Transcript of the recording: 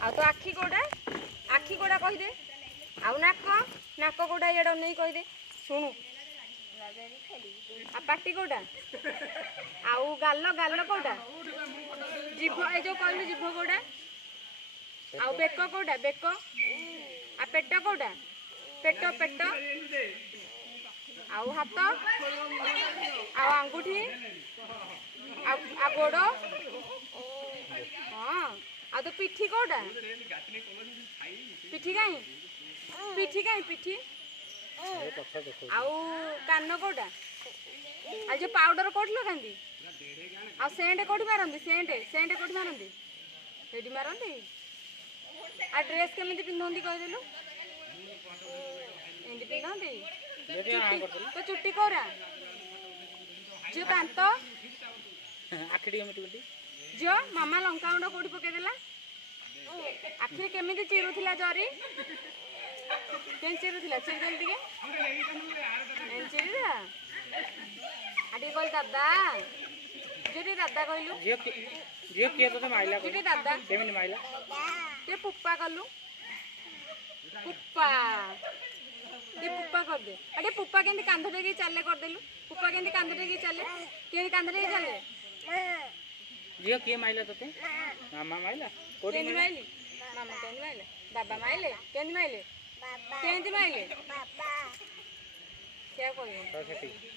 आ तो आखि कोड़ा कहीदे आउ नाक नाक कोड़ा ये नहीं कहीदे शुणु आ पाटी कोड़ा आउ गाल गाल कोड़ा जीभ ए जो कहलु जीभ कोड़ा आउ बेक कोड़ा बेक आ पेट कोड़ा पेट पेट आउ हाथ आउ आंगुठी आ गोड़ हाँ आ तो पिठी कोड़ा पिठी कहीं पिठी आउ कान कोड़ा आ जो पाउडर कोठी लगांदी आ सेंट कोठी मारंदी सेंट कोठी मारंदी सेठी मारंदी आ ड्रेस केमिति पिंधंदी कह देलु एंदी पिंधंदी तो चुट्टी कोरा जो दांत आखिटी मिटी जो मामा लंका गुंड कोठी पके देला आखिरे केमिति चिरुथिला जरी केन चिरुथिला चिरदेल दिके एन चिरुदा आडी कल दादा जेटी दादा कहलु जियो के तो माइला जेटी दादा केमिति माइला ते पुप्पा कलु पुप्पा ते पुप्पा कर दे अरे पुप्पा केंदी कांध टेकी चाले कर देलु पुप्पा केंदी कांध टेकी चाले केंदी कांध टेकी चाले जियो के माइला तोते मामा माइला केंदी माइली मामा केंदी माइले बाबा माइले केंदी माइले बाबा केंदी माइले बाबा क्या कहयो